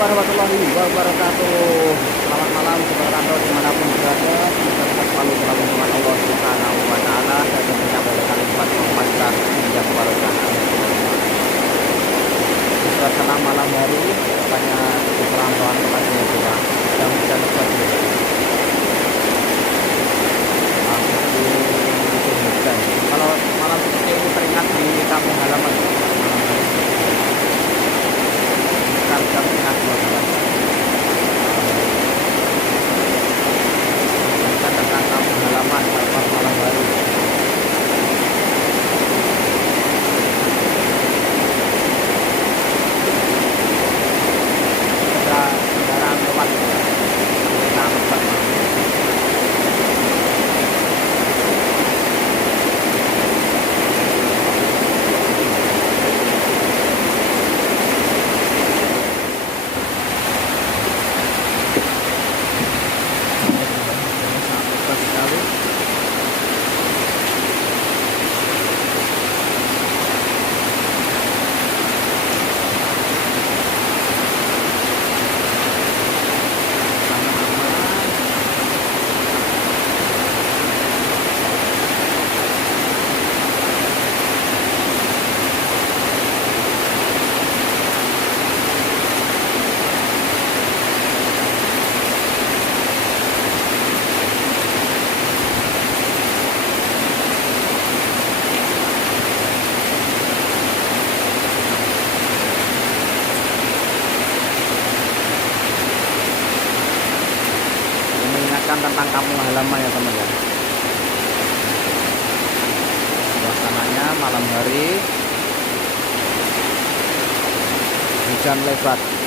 warahmatullahi wabarakatuh. Selamat malam saudara dimanapun berada. Semoga kita selalu dalam lindungan Allah Subhanahu wa Ta'ala dan tentunya pada kalian buat memancar yang barokah. Suasana malam hari banyak perantauan tempatnya juga dan hujan seperti ini. Hujan. Kalau malam seperti ini teringat di kampung halaman. Sekitar jam setengah 12. Tentang kampung halaman pas malam hari. Ada kendaraan lewat kereta lewat. Tentang kampung halaman ya teman ya. Suasananya malam hari, hujan lebat.